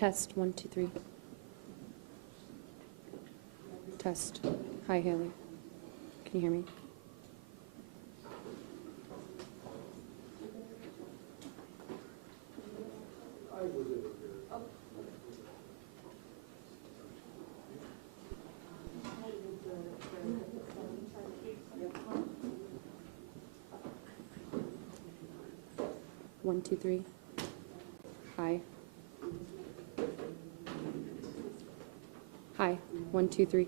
Test, 1, 2, 3. Test. Hi, Haley. Can you hear me? One, two, three. Hi. Hi. 1, 2, 3.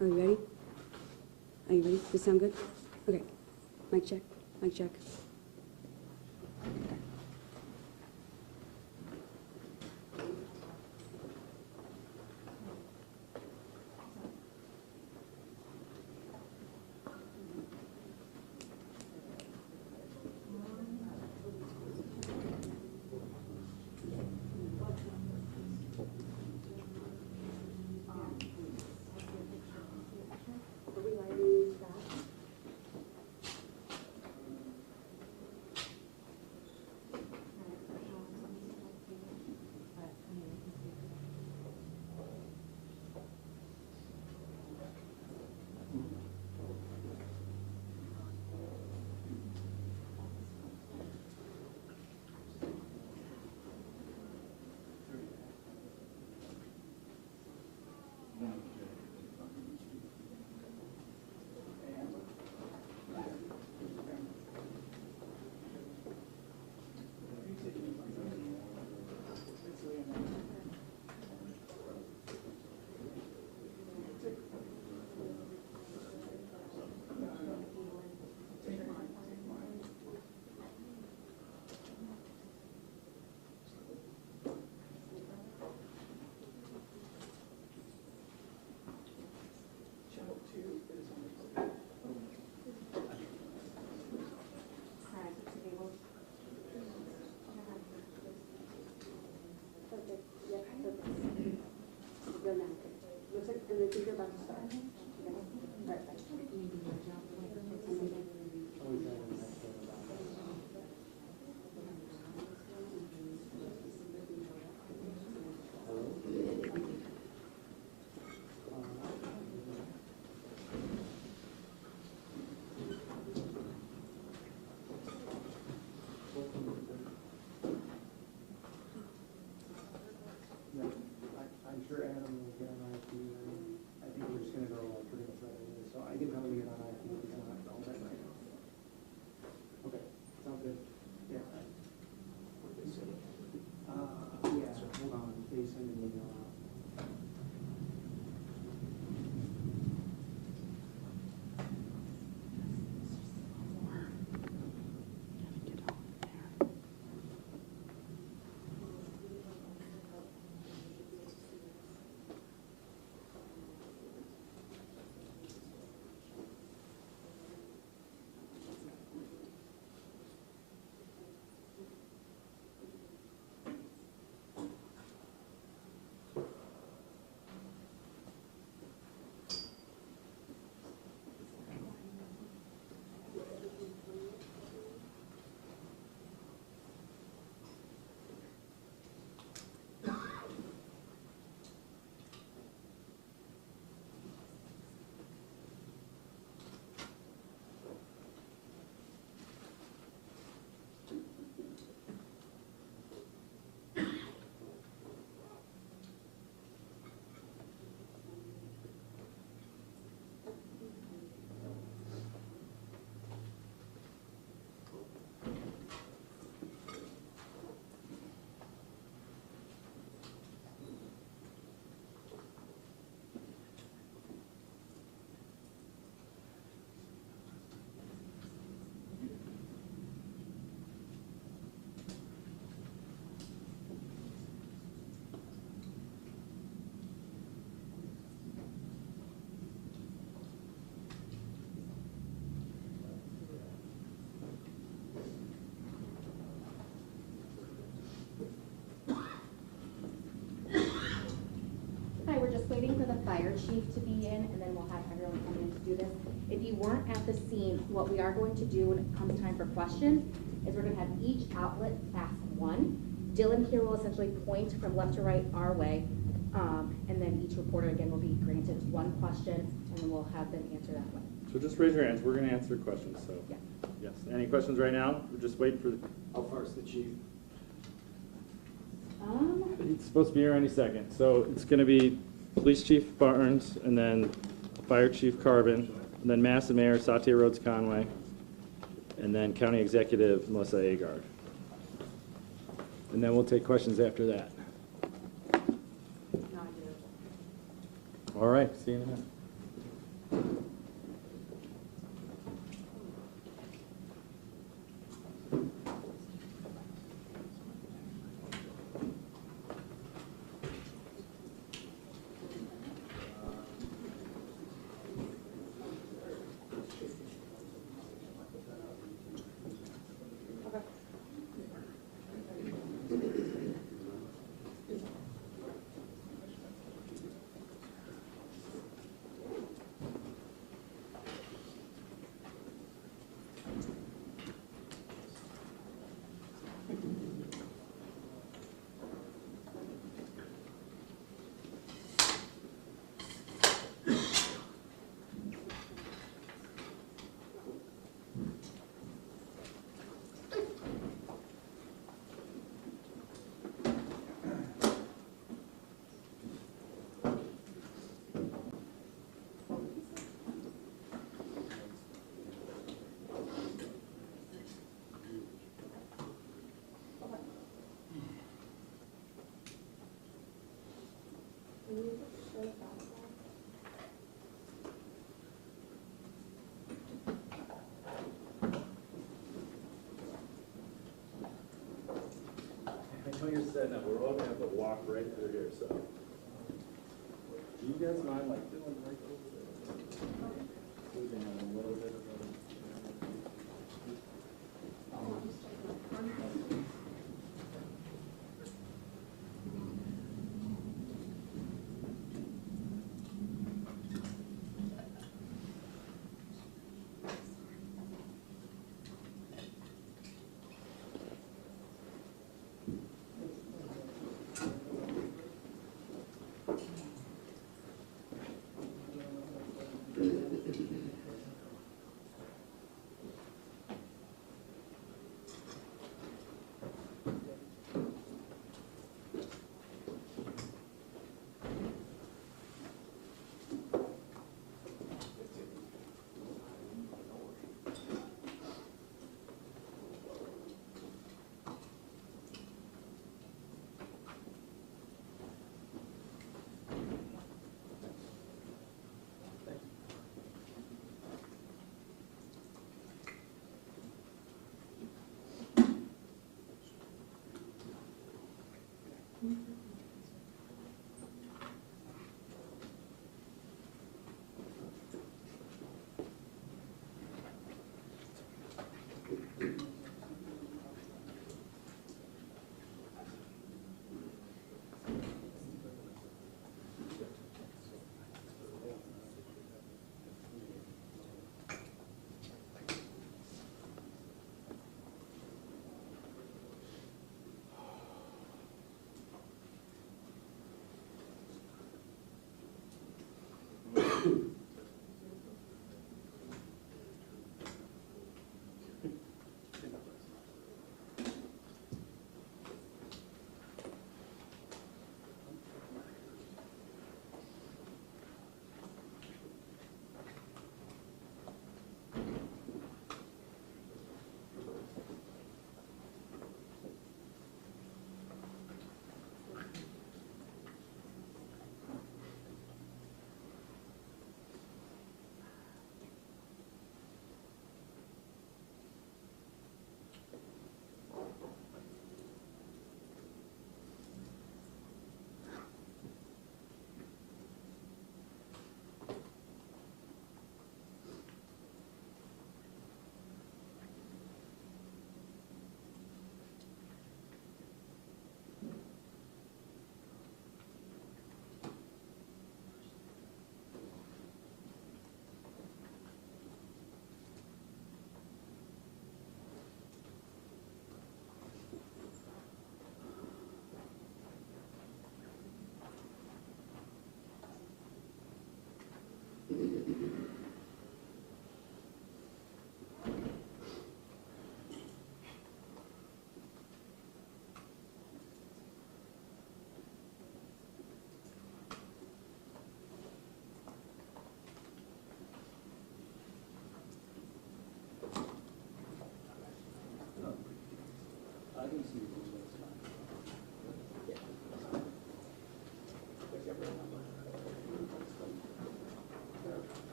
Are you ready? Are you ready? Does it sound good? Okay. Mic check. Mic check. I'm sure Adam will get on IT. I think we're waiting for the fire chief to be in, and then we'll have everyone come in to do this. If you weren't at the scene, what we are going to do when it comes time for questions is we're gonna have each outlet ask one. Dylan here will essentially point from left to right our way, and then each reporter again will be granted one question, and then we'll have them answer that way. So just raise your hands. We're going to answer questions. So Yeah. yes. Any questions right now? We're just waiting for. How far is the chief? He's supposed to be here any second. So it's going to be Police Chief Barnes, and then Fire Chief Carbon, and then Madison Mayor Satya Rhodes Conway, and then County Executive Melissa Agard. And then we'll take questions after that. All right. See you in a minute. I know you're setting up. We're all going to have to walk right through here, so. Do you guys mind, like, doing right over there? We can have a little bit of a...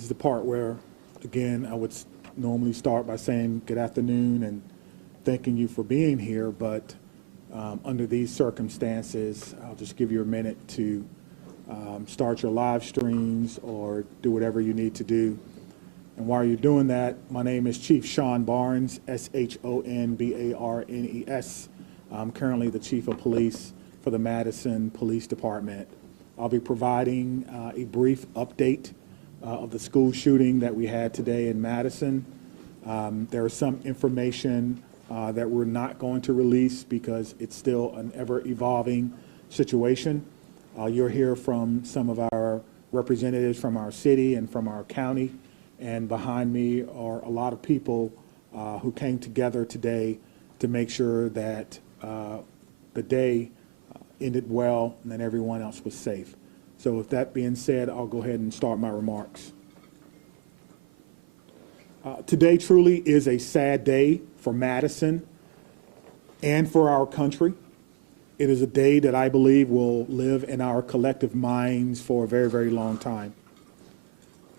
This is the part where, again, I would normally start by saying good afternoon and thanking you for being here, but under these circumstances, I'll just give you a minute to start your live streams or do whatever you need to do. And while you're doing that, my name is Chief Shon Barnes, S-H-O-N-B-A-R-N-E-S. I'm currently the Chief of Police for the Madison Police Department. I'll be providing a brief update of the school shooting that we had today in Madison. There is some information that we're not going to release because it's still an ever-evolving situation. You'll hear from some of our representatives from our city and from our county, and behind me are a lot of people who came together today to make sure that the day ended well and that everyone else was safe. So with that being said, I'll go ahead and start my remarks. Today truly is a sad day for Madison and for our country. It is a day that I believe will live in our collective minds for a very, very long time.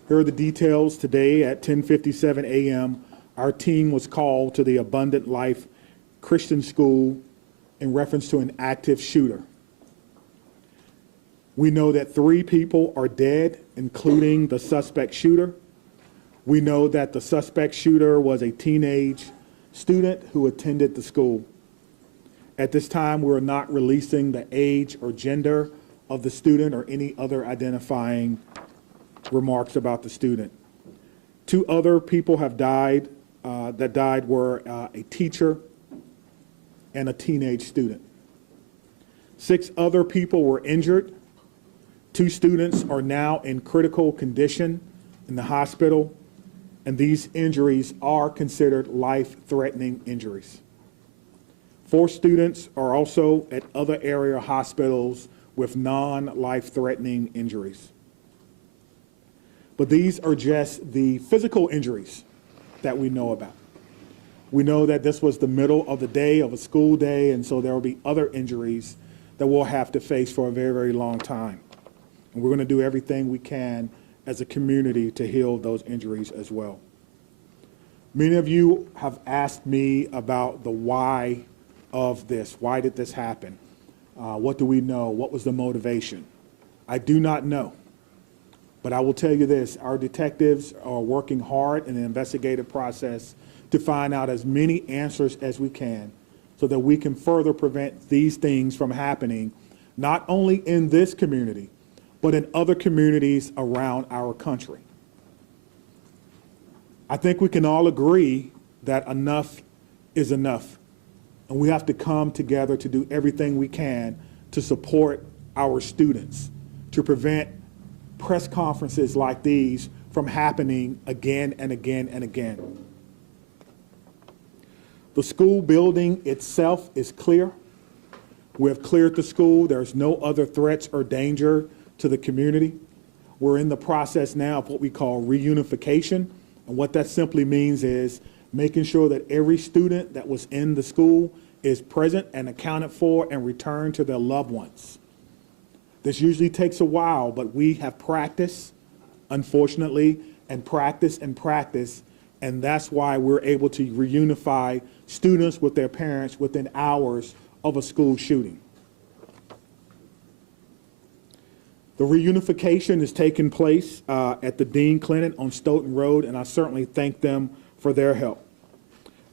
Here are the details. Today at 10:57 a.m., our team was called to the Abundant Life Christian School in reference to an active shooter. We know that 3 people are dead, including the suspect shooter. We know that the suspect shooter was a teenage student who attended the school. At this time, we're not releasing the age or gender of the student or any other identifying remarks about the student. 2 other people have died that died were a teacher and a teenage student. 6 other people were injured. 2 students are now in critical condition in the hospital, and these injuries are considered life-threatening injuries. 4 students are also at other area hospitals with non-life-threatening injuries. But these are just the physical injuries that we know about. We know that this was the middle of the day of a school day, and so there will be other injuries that we'll have to face for a very, very long time. And we're going to do everything we can as a community to heal those injuries as well. Many of you have asked me about the why of this. Why did this happen? What do we know? What was the motivation? I do not know. But I will tell you this, our detectives are working hard in the investigative process to find out as many answers as we can so that we can further prevent these things from happening, not only in this community, but in other communities around our country. I think we can all agree that enough is enough, and we have to come together to do everything we can to support our students, to prevent press conferences like these from happening again and again and again. The school building itself is clear. We have cleared the school. There's no other threats or danger to the community. We're in the process now of what we call reunification. And what that simply means is making sure that every student that was in the school is present and accounted for and returned to their loved ones. This usually takes a while, but we have practiced, unfortunately, and practice, and that's why we're able to reunify students with their parents within hours of a school shooting. The reunification is taking place at the Dean Clinic on Stoughton Road, and I certainly thank them for their help.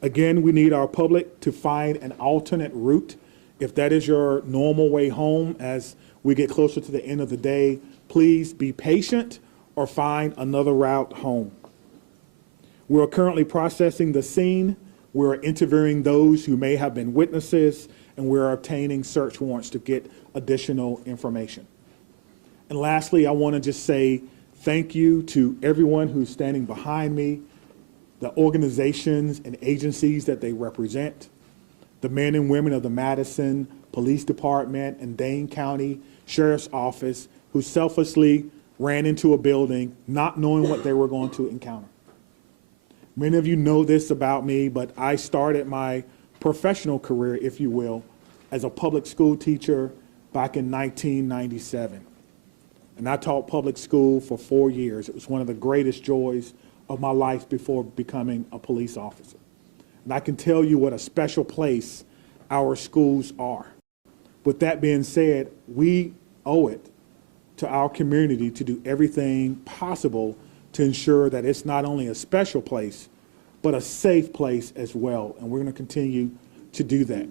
Again, we need our public to find an alternate route. If that is your normal way home as we get closer to the end of the day, please be patient or find another route home. We're currently processing the scene. We're interviewing those who may have been witnesses, and we're obtaining search warrants to get additional information. And lastly, I want to just say thank you to everyone who's standing behind me, the organizations and agencies that they represent, the men and women of the Madison Police Department and Dane County Sheriff's Office who selflessly ran into a building not knowing what they were going to encounter. Many of you know this about me, but I started my professional career, if you will, as a public school teacher back in 1997. and I taught public school for 4 years. It was one of the greatest joys of my life before becoming a police officer. And I can tell you what a special place our schools are. With that being said, we owe it to our community to do everything possible to ensure that it's not only a special place, but a safe place as well. And we're going to continue to do that.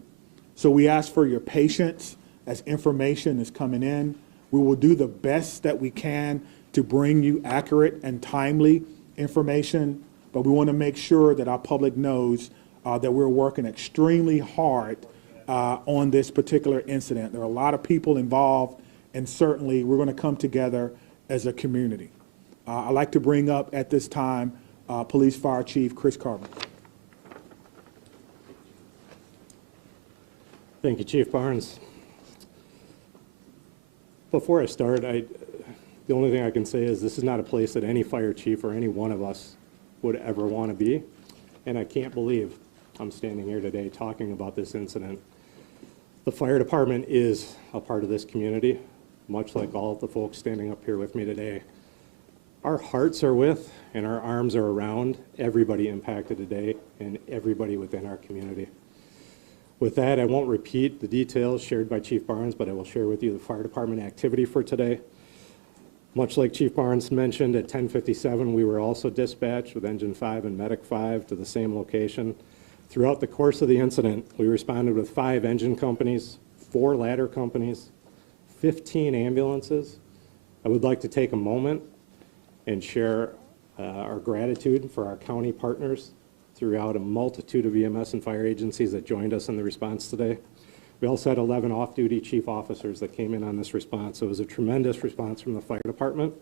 So we ask for your patience as information is coming in. We will do the best that we can to bring you accurate and timely information, but we want to make sure that our public knows that we're working extremely hard on this particular incident. There are a lot of people involved, and certainly we're going to come together as a community. I'd like to bring up at this time Police Fire Chief Chris Carbon. Thank you, Chief Barnes. Before I start, the only thing I can say is this is not a place that any fire chief or any one of us would ever want to be, and I can't believe I'm standing here today talking about this incident. The fire department is a part of this community, much like all of the folks standing up here with me today. Our hearts are with and our arms are around everybody impacted today and everybody within our community. With that, I won't repeat the details shared by Chief Barnes, but I will share with you the fire department activity for today. Much like Chief Barnes mentioned, at 10:57, we were also dispatched with Engine 5 and Medic 5 to the same location. Throughout the course of the incident, we responded with 5 engine companies, 4 ladder companies, 15 ambulances. I would like to take a moment and share our gratitude for our county partners throughout a multitude of EMS and fire agencies that joined us in the response today. We also had 11 off-duty chief officers that came in on this response, so it was a tremendous response from the fire department.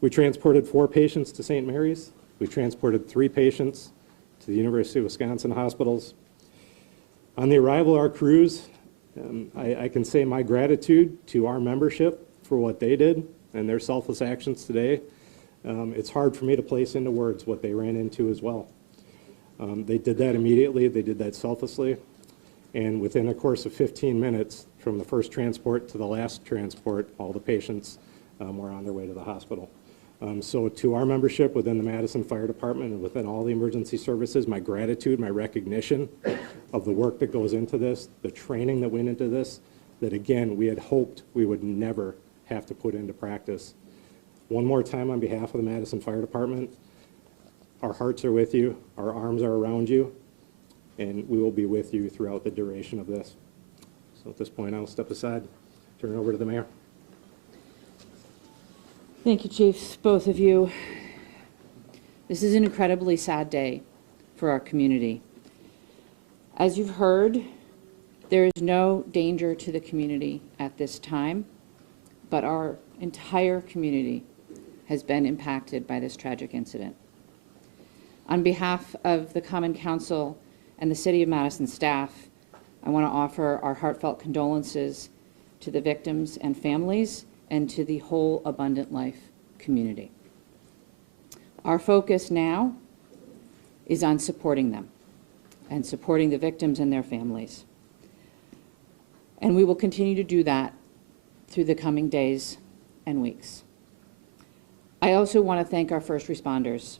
We transported 4 patients to St. Mary's. We transported 3 patients to the University of Wisconsin hospitals. On the arrival of our crews, I can say my gratitude to our membership for what they did and their selfless actions today. It's hard for me to place into words what they ran into as well. They did that immediately, they did that selflessly, and within a course of 15 minutes, from the first transport to the last transport, all the patients were on their way to the hospital. So to our membership within the Madison Fire Department and within all the emergency services, my gratitude, my recognition of the work that goes into this, the training that went into this, that again, we had hoped we would never have to put into practice. One more time on behalf of the Madison Fire Department, our hearts are with you, our arms are around you, and we will be with you throughout the duration of this. So at this point, I'll step aside, turn it over to the mayor. Thank you, Chiefs, both of you. This is an incredibly sad day for our community. As you've heard, there is no danger to the community at this time, but our entire community has been impacted by this tragic incident. On behalf of the Common Council and the City of Madison staff, I want to offer our heartfelt condolences to the victims and families and to the whole Abundant Life community. Our focus now is on supporting them and supporting the victims and their families. And we will continue to do that through the coming days and weeks. I also want to thank our first responders,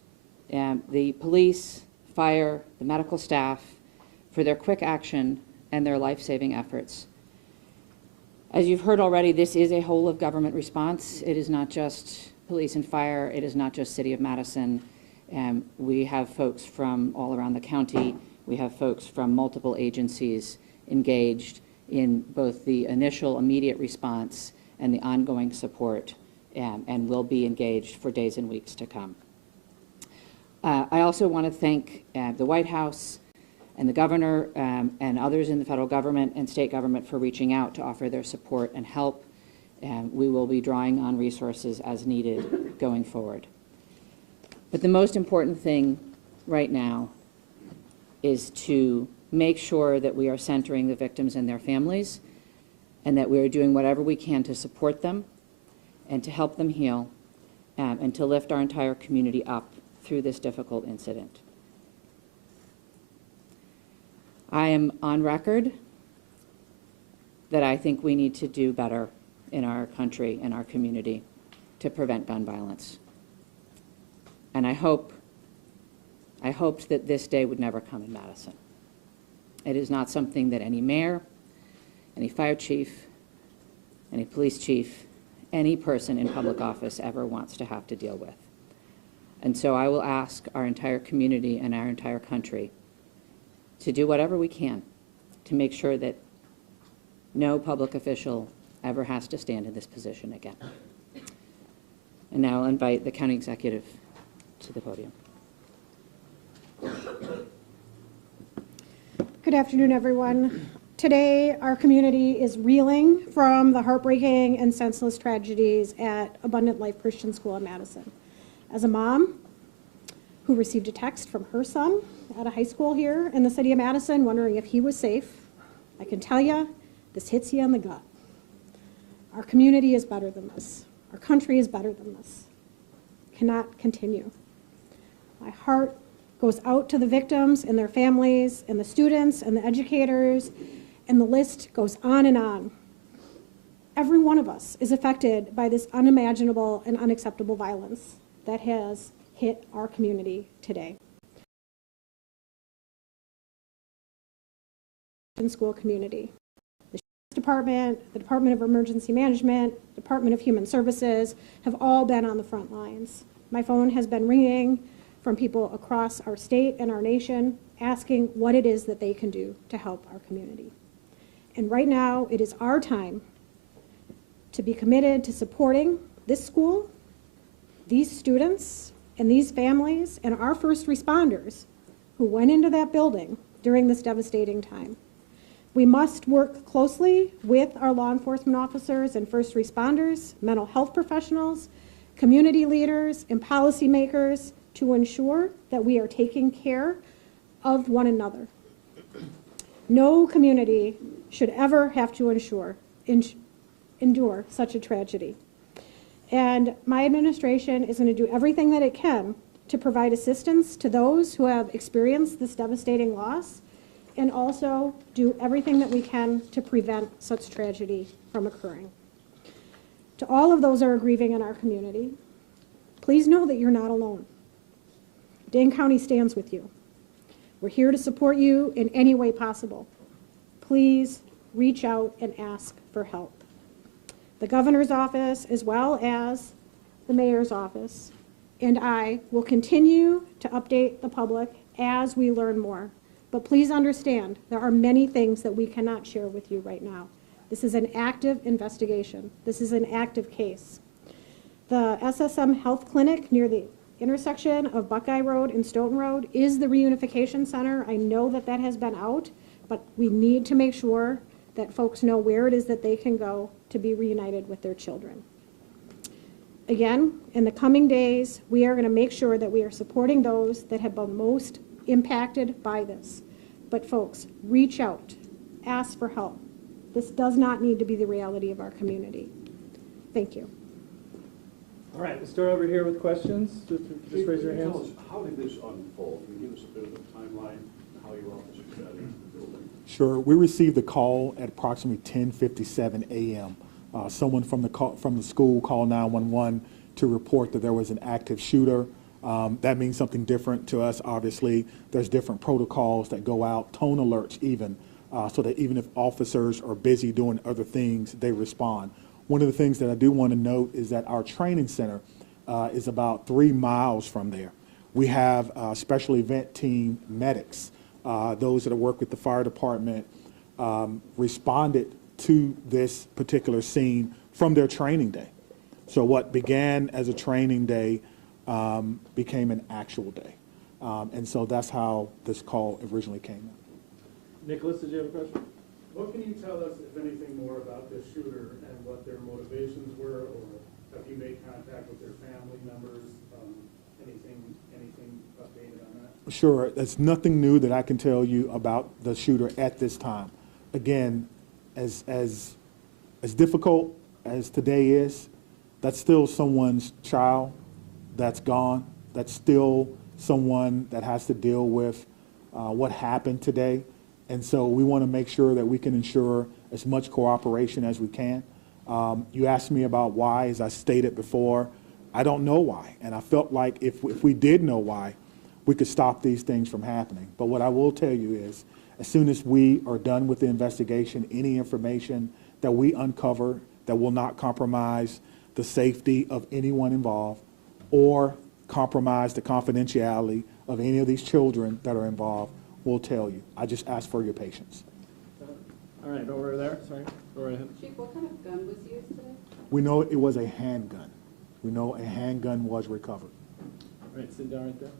the police, fire, the medical staff, for their quick action and their life-saving efforts. As you've heard already, this is a whole of government response. It is not just police and fire. It is not just City of Madison. We have folks from all around the county. We have folks from multiple agencies engaged in both the initial immediate response and the ongoing support, and will be engaged for days and weeks to come. I also want to thank the White House and the governor and others in the federal government and state government for reaching out to offer their support and help. We will be drawing on resources as needed going forward. But the most important thing right now is to make sure that we are centering the victims and their families, and that we are doing whatever we can to support them and to help them heal, and to lift our entire community up through this difficult incident. I am on record that I think we need to do better in our country and our community to prevent gun violence. And I hoped that this day would never come in Madison. It is not something that any mayor, any fire chief, any police chief, any person in public office ever wants to have to deal with. And so I will ask our entire community and our entire country to do whatever we can to make sure that no public official ever has to stand in this position again. And now I'll invite the county executive to the podium. Good afternoon, everyone. Today, our community is reeling from the heartbreaking and senseless tragedies at Abundant Life Christian School in Madison. As a mom who received a text from her son at a high school here in the city of Madison wondering if he was safe, I can tell you, this hits you in the gut. Our community is better than this. Our country is better than this. Cannot continue. My heart goes out to the victims and their families and the students and the educators, and the list goes on and on. Every one of us is affected by this unimaginable and unacceptable violence that has hit our community today. School community. The Sheriff's Department, the Department of Emergency Management, Department of Human Services have all been on the front lines. My phone has been ringing from people across our state and our nation asking what it is that they can do to help our community. And right now, it is our time to be committed to supporting this school, these students, and these families, and our first responders who went into that building during this devastating time. We must work closely with our law enforcement officers and first responders, mental health professionals, community leaders, and policymakers to ensure that we are taking care of one another. No community should ever have to endure such a tragedy. And my administration is going to do everything that it can to provide assistance to those who have experienced this devastating loss, and also do everything that we can to prevent such tragedy from occurring. To all of those who are grieving in our community, please know that you're not alone. Dane County stands with you. We're here to support you in any way possible. Please reach out and ask for help. The governor's office, as well as the mayor's office, and I will continue to update the public as we learn more. But please understand, there are many things that we cannot share with you right now. This is an active investigation. This is an active case. The SSM Health Clinic near the intersection of Buckeye Road and Stoughton Road is the reunification center. I know that that has been out, but we need to make sure that folks know where it is that they can go to be reunited with their children. Again, in the coming days, we are going to make sure that we are supporting those that have been most impacted by this. But folks, reach out, ask for help. This does not need to be the reality of our community. Thank you. All right, we'll start over here with questions. Just raise your Can you hands. tell us, how did this unfold? Can you give us a bit of a timeline, how your officers got into the building? Sure. We received a call at approximately 10:57 a.m. Someone from the school called 911 to report that there was an active shooter. That means something different to us, obviously. There's different protocols that go out, tone alerts even, so that even if officers are busy doing other things, they respond. One of the things that I do want to note is that our training center is about 3 miles from there. We have special event team medics, those that work with the fire department, responded to this particular scene from their training day. So what began as a training day became an actual day. And so that's how this call originally came up. Nicholas, did you have a question? What can you tell us, if anything, more about this shooter and what their motivations were, or have you made contact with their family members? Anything updated on that? Sure, there's nothing new that I can tell you about the shooter at this time. Again, as difficult as today is, that's still someone's child that's gone. That's still someone that has to deal with what happened today. And so we want to make sure that we can ensure as much cooperation as we can. You asked me about why, as I stated before. I don't know why, and I felt like if we did know why, we could stop these things from happening. But what I will tell you is, as soon as we are done with the investigation, any information that we uncover that will not compromise the safety of anyone involved or compromise the confidentiality of any of these children that are involved, we'll tell you. I just ask for your patience. All right, over there, sorry, go right ahead. Chief, what kind of gun was used today? We know it was a handgun. We know a handgun was recovered. All right, sit down right there.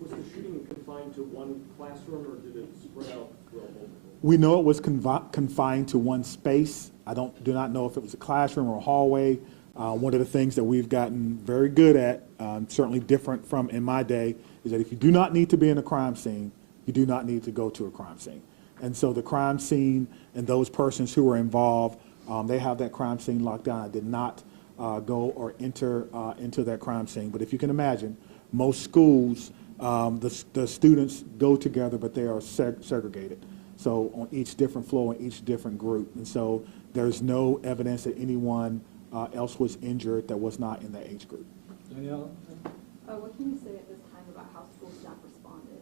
Was the shooting confined to one classroom, or did it spread out throughout multiple? We know it was confined to one space. I do not know if it was a classroom or a hallway. One of the things that we've gotten very good at, certainly different from in my day, is that if you do not need to be in a crime scene, you do not need to go to a crime scene. And so the crime scene and those persons who were involved, they have that crime scene locked down. I did not go or enter into that crime scene. But if you can imagine, most schools, the students go together, but they are segregated. So on each different floor, in each different group. And so there's no evidence that anyone else was injured that was not in the age group. Danielle? What can you say at this time about how school staff responded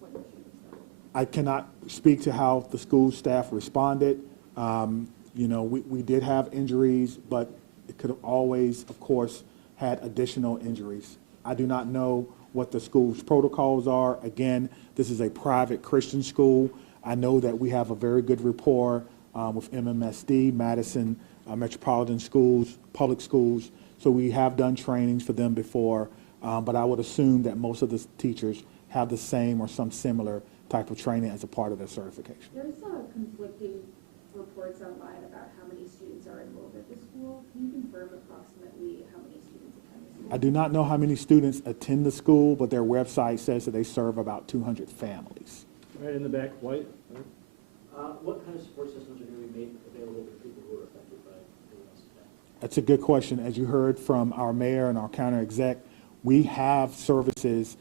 when the shooting started? I cannot speak to how the school staff responded. You know, we did have injuries, but it could have always, of course, had additional injuries. I do not know what the school's protocols are. Again, this is a private Christian school. I know that we have a very good rapport with MMSD, Madison Metropolitan Schools, public schools. So we have done trainings for them before, but I would assume that most of the teachers have the same or some similar type of training as a part of their certification. There's conflicting reports online about how many students are enrolled at the school. Can you confirm approximately how many students attend the school? I do not know how many students attend the school, but their website says that they serve about 200 families. Right in the back, white. What kind of support systems are going to be made available to people who are affected by this attack? That's a good question. As you heard from our mayor and our county exec, we have services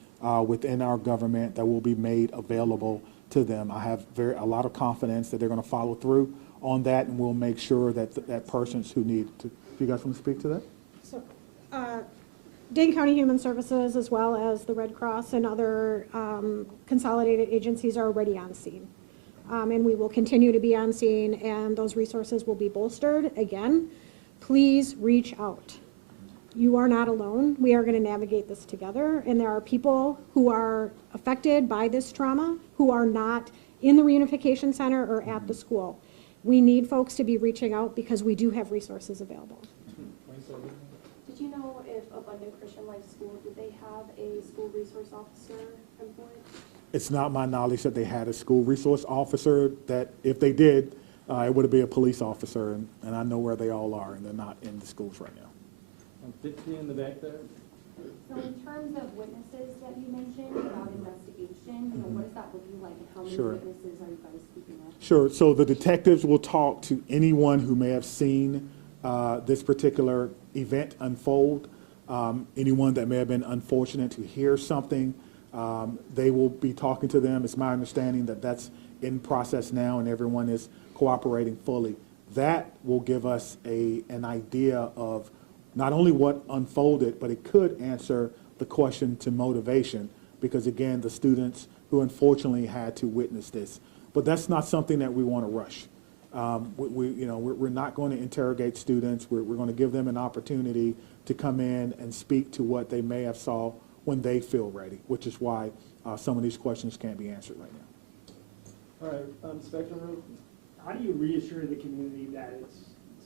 within our government that will be made available to them. I have a lot of confidence that they're going to follow through on that, and we'll make sure that that persons who need to. Do you guys want to speak to that? So, Dane County Human Services, as well as the Red Cross and other consolidated agencies, are already on scene. And we will continue to be on scene, and those resources will be bolstered. Again, please reach out. You are not alone. We are going to navigate this together, and there are people who are affected by this trauma who are not in the reunification center or at the school. We need folks to be reaching out because we do have resources available. Did you know if Abundant Christian Life School, did they have a school resource officer employed? It's not my knowledge that they had a school resource officer. That if they did, it would be a police officer, and I know where they all are, and they're not in the schools right now. 50 in the back there. So in terms of witnesses that you mentioned about investigation, what is that looking like, and how many Sure. witnesses are you guys speaking of? Sure. So the detectives will talk to anyone who may have seen this particular event unfold, anyone that may have been unfortunate to hear something. They will be talking to them. It's my understanding that that's in process now, and everyone is cooperating fully. That will give us an idea of not only what unfolded, but it could answer the question to motivation, because again, the students who unfortunately had to witness this. But that's not something that we want to rush. We're not going to interrogate students. We're going to give them an opportunity to come in and speak to what they may have saw when they feel ready, which is why some of these questions can't be answered right now. All right, Spectrum Road. How do you reassure the community that it's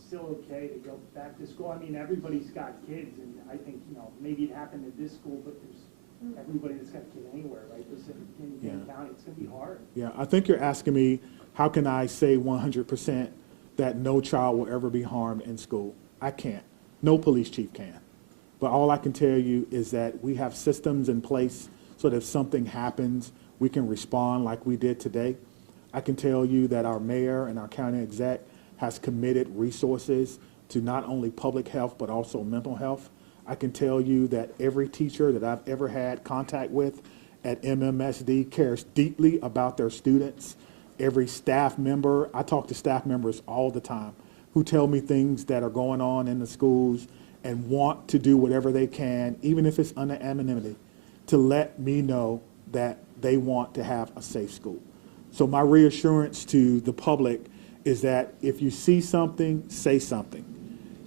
still okay to go back to school? I mean, everybody's got kids, and I think, maybe it happened at this school, but there's everybody that's got a kid anywhere, right? This in Dane County, it's gonna be hard. Yeah, I think you're asking me, how can I say 100% that no child will ever be harmed in school? I can't. No police chief can. But all I can tell you is that we have systems in place so that if something happens, we can respond like we did today. I can tell you that our mayor and our county exec has committed resources to not only public health, but also mental health. I can tell you that every teacher that I've ever had contact with at MMSD cares deeply about their students. Every staff member, I talk to staff members all the time, who tell me things that are going on in the schools and want to do whatever they can, even if it's under anonymity, to let me know that they want to have a safe school. So my reassurance to the public is that if you see something, say something.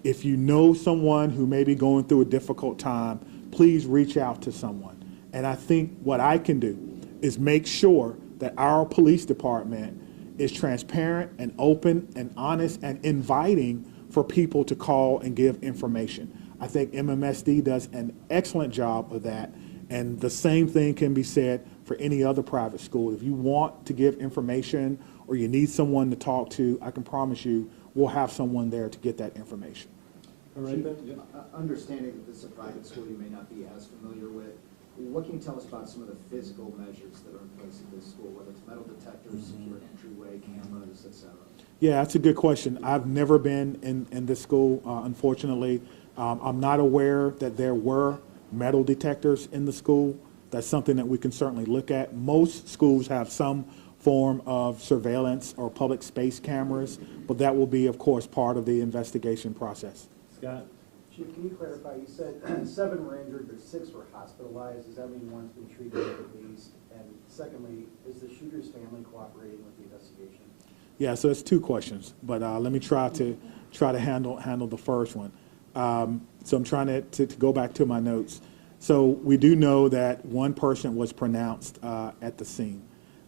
If you know someone who may be going through a difficult time, please reach out to someone. And I think what I can do is make sure that our police department is transparent and open and honest and inviting for people to call and give information. I think MMSD does an excellent job of that, and the same thing can be said for any other private school. If you want to give information or you need someone to talk to, I can promise you we'll have someone there to get that information. All right, then? Understanding that this is a private school you may not be as familiar with, what can you tell us about some of the physical measures that are in place at this school, whether it's metal detectors, secure entryway, cameras, et cetera? Yeah, that's a good question. I've never been in this school, unfortunately. I'm not aware that there were metal detectors in the school. That's something that we can certainly look at. Most schools have some form of surveillance or public space cameras, but that will be, of course, part of the investigation process. Scott? Chief, can you clarify, you said 7 were injured, but 6 were hospitalized. Does that mean one's been treated at least? And secondly, is the shooter's family cooperating with the investigation? Yeah, so it's 2 questions, but let me try to handle the first one. So I'm trying to go back to my notes. So we do know that 1 person was pronounced at the scene,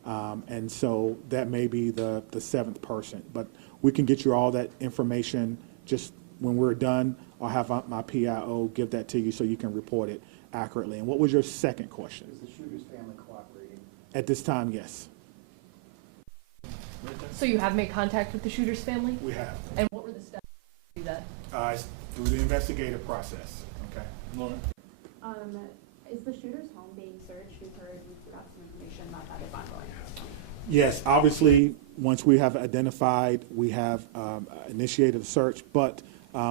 and so that may be the 7th person. But we can get you all that information just when we're done. I'll have my PIO give that to you so you can report it accurately. And what was your second question? Is the shooter's family cooperating? At this time, yes. So you have made contact with the shooter's family? We have. And what were the steps to do that? It's through the investigative process. Okay. Laura? Is the shooter's home being searched? We've got some information about that is ongoing. Yes, obviously, once we have identified, we have initiated a search, but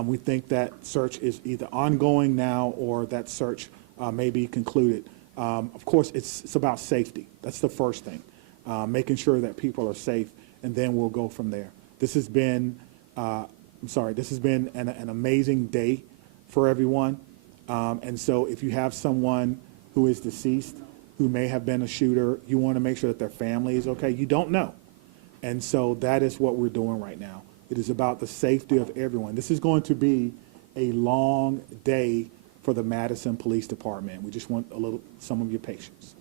we think that search is either ongoing now or that search may be concluded. Of course, it's about safety. That's the first thing, making sure that people are safe, and then we'll go from there. This has been, this has been an amazing day for everyone. And so if you have someone who is deceased, who may have been a shooter, you want to make sure that their family is okay. You don't know. And so that is what we're doing right now. It is about the safety of everyone. This is going to be a long day for the Madison Police Department. We just want some of your patience.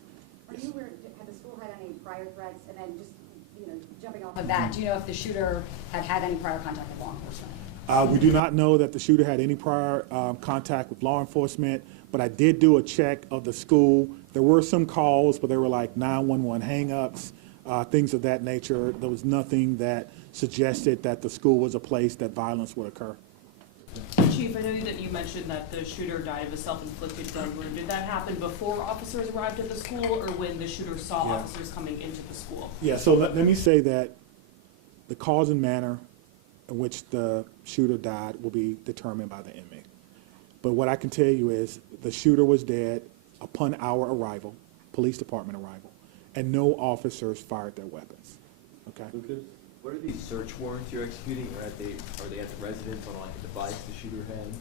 Are you aware, had the school had any prior threats? And then just, jumping off of that, do you know if the shooter had any prior contact with law enforcement? We do not know that the shooter had any prior contact with law enforcement, but I did do a check of the school. There were some calls, but they were like 911 hang-ups, things of that nature. There was nothing that suggested that the school was a place that violence would occur. Chief, I know that you mentioned that the shooter died of a self-inflicted gun wound. Did that happen before officers arrived at the school or when the shooter saw officers coming into the school? Yeah, so let me say that the cause and manner in which the shooter died will be determined by the inmate. But what I can tell you is the shooter was dead upon our arrival, police department arrival, and no officers fired their weapons. Okay? Lucas? What are these search warrants you're executing, or are they at the residence on like a device the shooter had?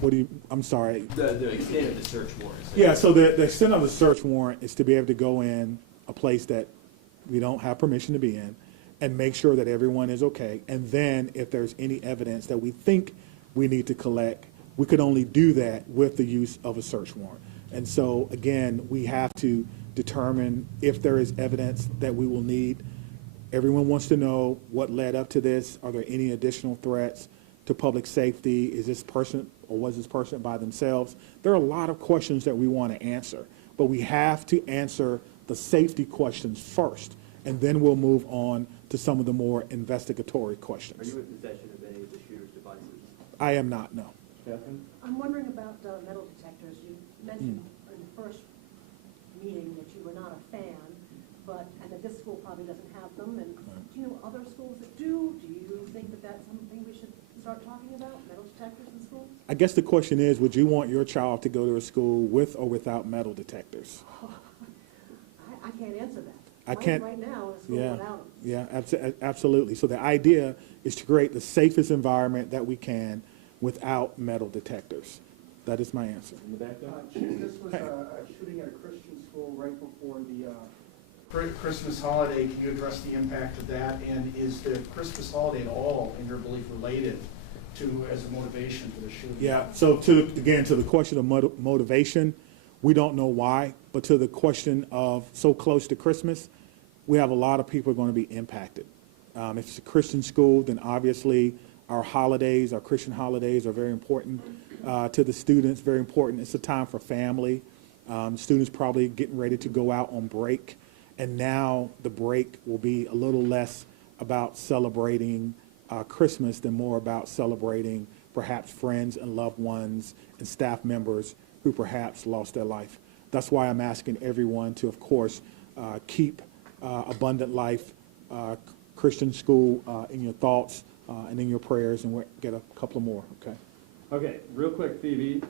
What do you, I'm sorry. The extent of the search warrants. Yeah, so the extent of the search warrant is to be able to go in a place that we don't have permission to be in and make sure that everyone is okay. And then if there's any evidence that we think we need to collect, we could only do that with the use of a search warrant. And so, again, we have to determine if there is evidence that we will need. Everyone wants to know what led up to this. Are there any additional threats to public safety? Is this person or was this person by themselves? There are a lot of questions that we want to answer, but we have to answer the safety questions first, and then we'll move on to some of the more investigatory questions. Are you in possession of any of the shooter's devices? I am not, no. Catherine? I'm wondering about metal detectors. You mentioned in the first meeting that you were not a fan, and that this school probably doesn't have them. And do you know other schools that do? Do you think that that's something we should start talking about, metal detectors in schools? I guess the question is, would you want your child to go to a school with or without metal detectors? I can't answer that. I can't. Right now, in a school Yeah, without them. yeah, absolutely. So the idea is to create the safest environment that we can without metal detectors. That is my answer. In the back there? Chief, this was a shooting at a Christian school right before the Christmas holiday. Can you address the impact of that? And is the Christmas holiday at all, in your belief, related to as a motivation for the shooting? Yeah, so to the question of motivation, we don't know why, but to the question of so close to Christmas, we have a lot of people going to be impacted. If it's a Christian school, then obviously our holidays, our Christian holidays are very important to the students, very important. It's a time for family. Students probably getting ready to go out on break, and now the break will be a little less about celebrating Christmas than more about celebrating perhaps friends and loved ones and staff members who perhaps lost their life. That's why I'm asking everyone to, of course, keep Abundant Life Christian School in your thoughts and in your prayers, and we'll get a couple more, okay? Okay, real quick, Phoebe.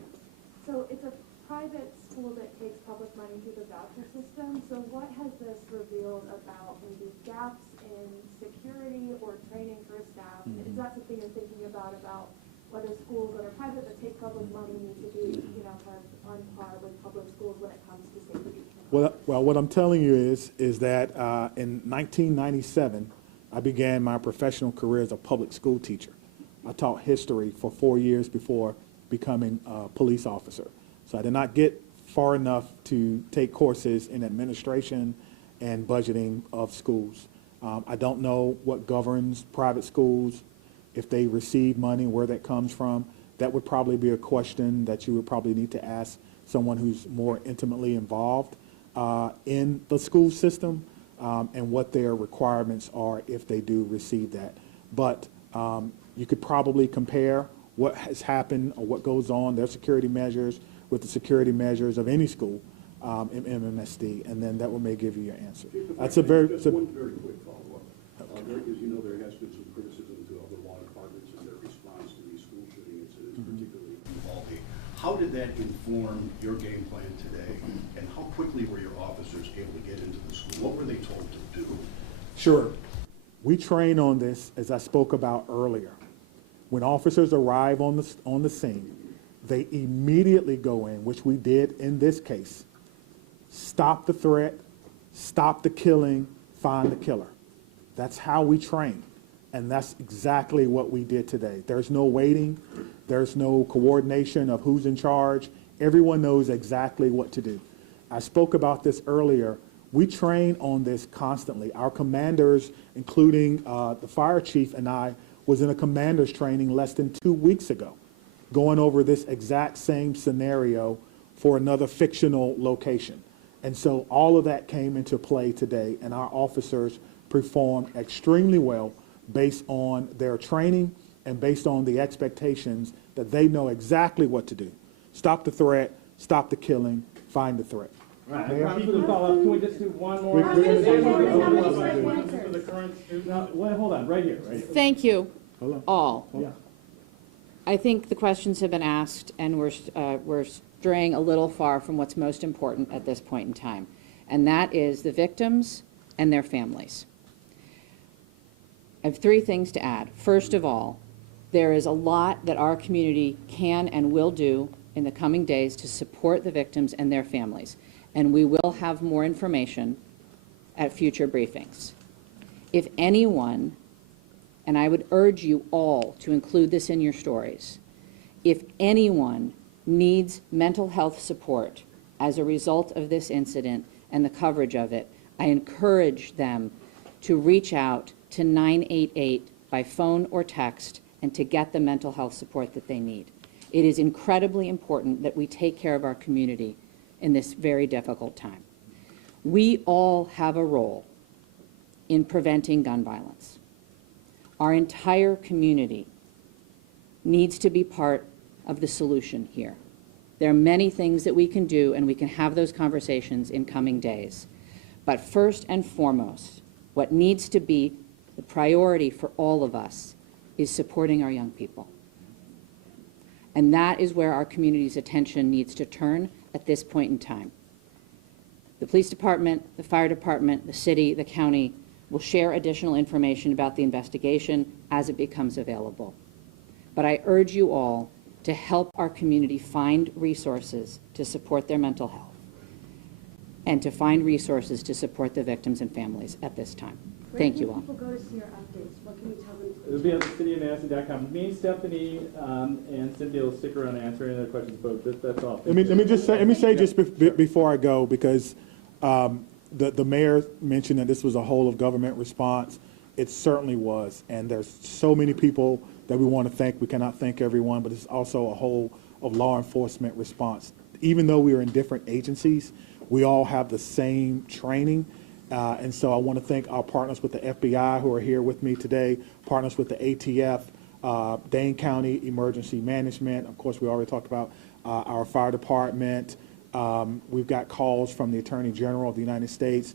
So it's a private school that takes public money through the voucher system. So what has this revealed about maybe gaps in security or training for staff? Is that something you're thinking about whether schools that are private that take public money need to be, kind of on par with public schools when it comes to safety? Well, what I'm telling you is that in 1997, I began my professional career as a public school teacher. I taught history for 4 years before becoming a police officer. So I did not get far enough to take courses in administration and budgeting of schools. I don't know what governs private schools, if they receive money, where that comes from. That would probably be a question that you would probably need to ask someone who's more intimately involved in the school system and what their requirements are if they do receive that. But you could probably compare what has happened or what goes on, their security measures, with the security measures of any school in MMSD, and then that may give you your answer. That's a very... Just one very quick follow-up. As you know, there has been some criticism to other law departments in their response to these school shooting incidents, particularly in Uvalde. How did that inform your game plan today, and how quickly were your officers able to get into the school? What were they told to do? Sure. We train on this, as I spoke about earlier. When officers arrive on the scene, they immediately go in, which we did in this case. Stop the threat, stop the killing, find the killer. That's how we train. And that's exactly what we did today. There's no waiting. There's no coordination of who's in charge. Everyone knows exactly what to do. I spoke about this earlier. We train on this constantly. Our commanders, including the fire chief and I, was in a commander's training less than 2 weeks ago, going over this exact same scenario for another fictional location. And so all of that came into play today, and our officers performed extremely well based on their training and based on the expectations that they know exactly what to do. Stop the threat, stop the killing, find the threat. All right, I promise to follow up. Can we just do one more? Well, hold on, right here. Thank you, all. Yeah. I think the questions have been asked, and we're straying a little far from what's most important at this point in time, and that is the victims and their families. I have 3 things to add. First of all, there is a lot that our community can and will do in the coming days to support the victims and their families, and we will have more information at future briefings. If anyone, and I would urge you all to include this in your stories, if anyone needs mental health support as a result of this incident and the coverage of it, I encourage them to reach out to 988 by phone or text and to get the mental health support that they need. It is incredibly important that we take care of our community in this very difficult time. We all have a role in preventing gun violence. Our entire community needs to be part of the solution here. There are many things that we can do, and we can have those conversations in coming days. But first and foremost, what needs to be the priority for all of us is supporting our young people. And that is where our community's attention needs to turn at this point in time. The police department, the fire department, the city, the county will share additional information about the investigation as it becomes available. But I urge you all to help our community find resources to support their mental health and to find resources to support the victims and families at this time. Thank you all. Where can people go to see your updates? What can you tell them? It'll be on cityofmadison.com. Me, Stephanie, and Cynthia will stick around and answer any other questions, but that's all. Let me say just before I go, because the mayor mentioned that this was a whole of government response. It certainly was, and there's so many people that we want to thank. We cannot thank everyone, but it's also a whole of law enforcement response. Even though we are in different agencies, we all have the same training. And so I want to thank our partners with the FBI who are here with me today, partners with the ATF, Dane County Emergency Management. Of course, we already talked about our fire department. We've got calls from the Attorney General of the United States,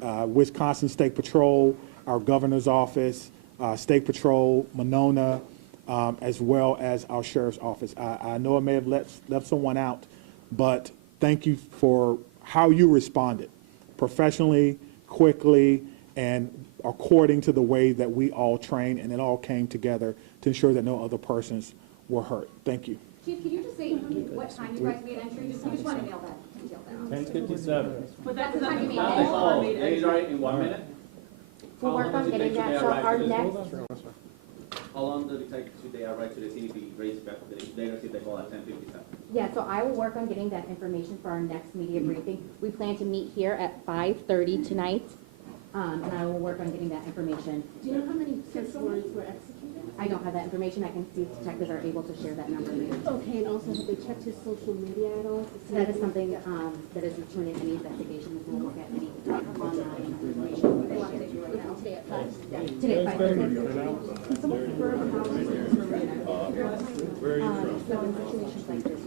Wisconsin State Patrol, our governor's office, State Patrol, Monona, as well as our sheriff's office. I know I may have left someone out, but thank you for how you responded, professionally, quickly, and according to the way that we all trained, and it all came together to ensure that no other persons were hurt. Thank you. Chief, could you just say what time you guys made entry? We just want to nail that detail down. 10:57. But That's the time you made Oh, entry. is right in 1 minute? We'll work on getting that, so our next, How long does it take should they arrive to the city to be raised back? They receive the call at 10:57. yeah, so I will work on getting that information for our next media briefing. We plan to meet here at 5:30 tonight, and I will work on getting that information. Do you know how many search warrants were executed? I don't have that information. I can see if detectives are able to share that number later. Okay, and also have they checked his social media at all? to see That if is something that is routine in any investigation. We'll look at any online information. They want to take you right now. Today at 5. Yeah, today at 5:30. Can someone confirm how many? Where are you from? So in situations like this,